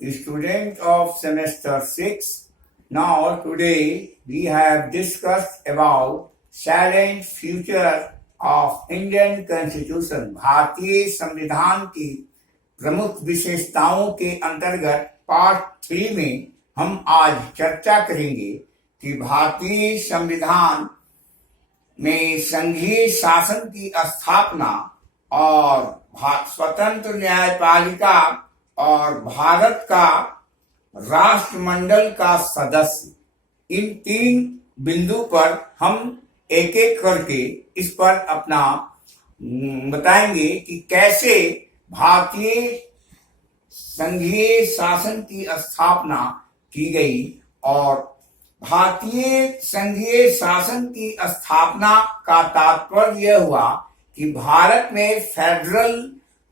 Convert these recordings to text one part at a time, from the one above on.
student of semester 6. Now today we have discussed about silent future of Indian Constitution. भारतीय संविधान की प्रमुख विशेषताओं के अंतर्गत पार्ट 3 में हम आज चर्चा करेंगे कि भारतीय संविधान में संघीय शासन की स्थापना और स्वतंत्र न्यायपालिका और भारत का राष्ट्रमंडल का सदस्य, इन 3 बिंदु पर हम एक एक करके इस पर अपना बताएंगे कि कैसे भारतीय संघीय शासन की स्थापना की गई। और भारतीय संघीय शासन की स्थापना का तात्पर्य यह हुआ कि भारत में फेडरल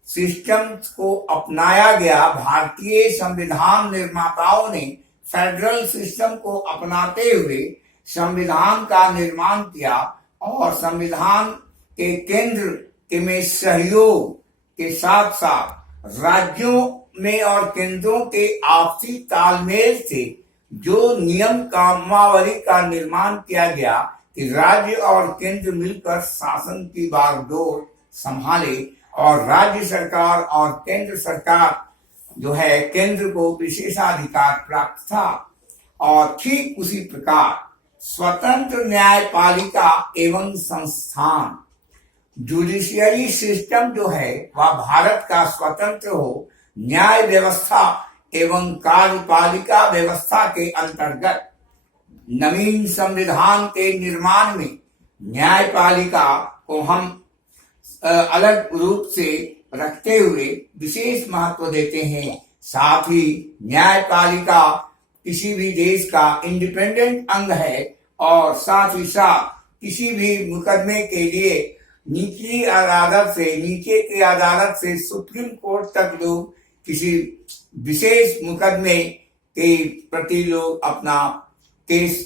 सिस्टम को अपनाया गया। भारतीय संविधान निर्माताओं ने फेडरल सिस्टम को अपनाते हुए संविधान का निर्माण किया और संविधान के केंद्र के में सहयोग के साथ साथ राज्यों में और केंद्रों के आपसी तालमेल से जो नियम कामावली का निर्माण किया गया कि राज्य और केंद्र मिलकर शासन की बागडोर संभाले और राज्य सरकार और केंद्र सरकार जो है केंद्र को विशेषाधिकार प्राप्त था। और ठीक उसी प्रकार स्वतंत्र न्यायपालिका एवं संस्थान जुडिशियरी सिस्टम जो है वह भारत का स्वतंत्र हो, न्याय व्यवस्था एवं कार्यपालिका व्यवस्था के अंतर्गत नवीन संविधान के निर्माण में न्यायपालिका को हम अलग रूप से रखते हुए विशेष महत्व देते हैं। साथ ही न्यायपालिका किसी भी देश का इंडिपेंडेंट अंग है और साथ ही साथ किसी भी मुकदमे के लिए नीचे के अदालत से सुप्रीम कोर्ट तक लोग किसी विशेष मुकदमे के प्रति लोग अपना केस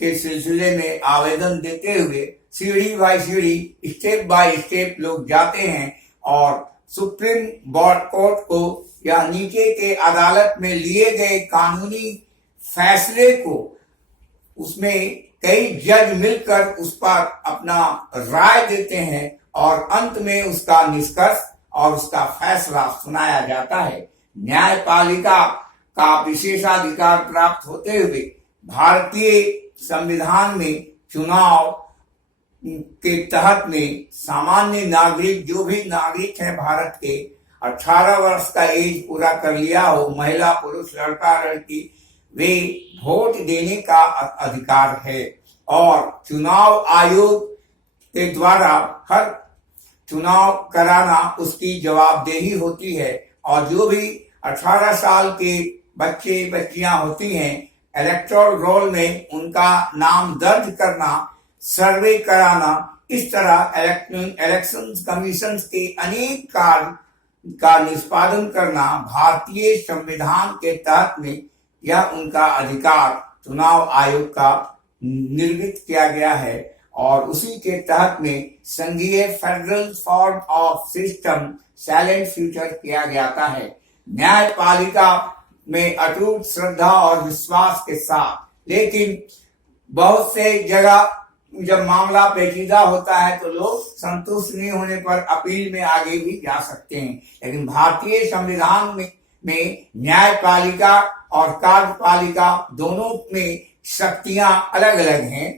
के सिलसिले में आवेदन देते हुए सीढ़ी बाय सीढ़ी स्टेप बाय स्टेप लोग जाते हैं और सुप्रीम कोर्ट को या नीचे के अदालत में लिए गए कानूनी फैसले को उसमें कई जज मिलकर उस पर अपना राय देते हैं और अंत में उसका निष्कर्ष और उसका फैसला सुनाया जाता है। न्यायपालिका का विशेषाधिकार प्राप्त होते हुए भारतीय संविधान में चुनाव के तहत में सामान्य नागरिक, जो भी नागरिक है भारत के 18 वर्ष का एज पूरा कर लिया हो, महिला पुरुष लड़का लड़की, वे वोट देने का अधिकार है। और चुनाव आयोग के द्वारा हर चुनाव कराना उसकी जवाबदेही होती है और जो भी 18 साल के बच्चे बच्चियां होती हैं इलेक्टोरल रोल में उनका नाम दर्ज करना, सर्वे कराना, इस तरह इलेक्शन कमीशन के अनेक कार्य का निष्पादन करना भारतीय संविधान के तहत में यह उनका अधिकार चुनाव आयोग का निर्मित किया गया है। और उसी के तहत में संघीय federal form of system silent future किया जाता है। न्यायपालिका में अटूट श्रद्धा और विश्वास के साथ, लेकिन बहुत से जगह जब मामला पेचीदा होता है तो लोग संतुष्ट नहीं होने पर अपील में आगे भी जा सकते हैं। लेकिन भारतीय संविधान में न्यायपालिका और कार्यपालिका दोनों में शक्तियां अलग अलग हैं।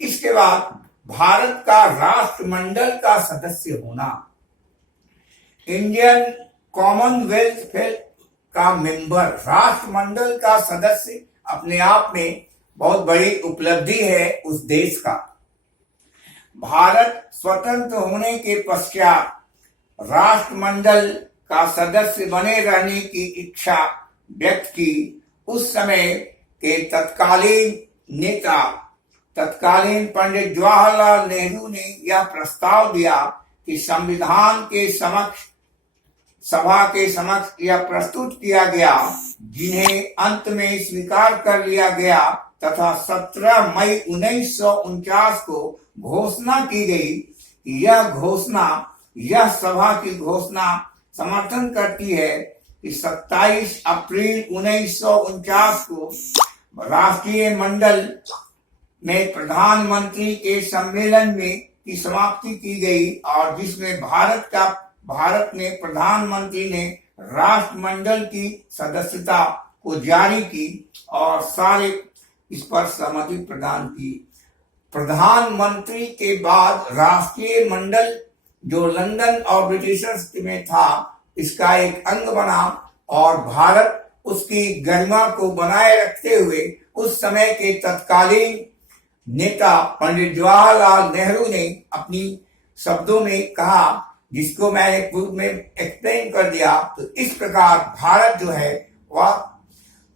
इसके बाद भारत का राष्ट्रमंडल का सदस्य होना, इंडियन कॉमनवेल्थ का मेंबर, राष्ट्रमंडल का सदस्य अपने आप में बहुत बड़ी उपलब्धि है उस देश का। भारत स्वतंत्र होने के पश्चात राष्ट्रमंडल का सदस्य बने रहने की इच्छा व्यक्त की। उस समय के तत्कालीन नेता, तत्कालीन पंडित जवाहरलाल नेहरू ने यह प्रस्ताव दिया कि संविधान के समक्ष, सभा के समक्ष यह प्रस्तुत किया गया, जिन्हें अंत में स्वीकार कर लिया गया तथा 17 मई 1949 को घोषणा की गई कि यह सभा की घोषणा समर्थन करती है कि 27 अप्रैल 1949 को राष्ट्रीय मंडल में प्रधानमंत्री के सम्मेलन में की समाप्ति की गई और जिसमें भारत ने प्रधानमंत्री ने राष्ट्रमंडल की सदस्यता को जारी की और सारे इस पर सहमति प्रदान की। प्रधानमंत्री के बाद राष्ट्रीय मंडल जो लंदन और ब्रिटिशर्स में था इसका एक अंग बना और भारत उसकी गरिमा को बनाए रखते हुए उस समय के तत्कालीन नेता पंडित जवाहरलाल नेहरू ने अपनी शब्दों में कहा, जिसको मैंने पूर्व में एक्सप्लेन कर दिया। तो इस प्रकार भारत जो है वह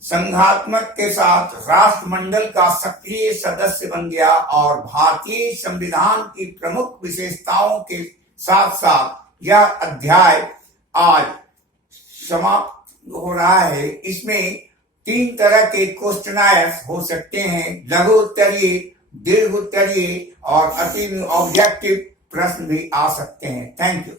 संघात्मक के साथ राष्ट्रमंडल का सक्रिय सदस्य बन गया और भारतीय संविधान की प्रमुख विशेषताओं के साथ साथ यह अध्याय आज समाप्त हो रहा है। इसमें 3 तरह के क्वेश्चनायर्स हो सकते हैं, लघु उत्तरीय, दीर्घ उत्तरीय और अति ऑब्जेक्टिव प्रश्न भी आ सकते हैं। Thank you.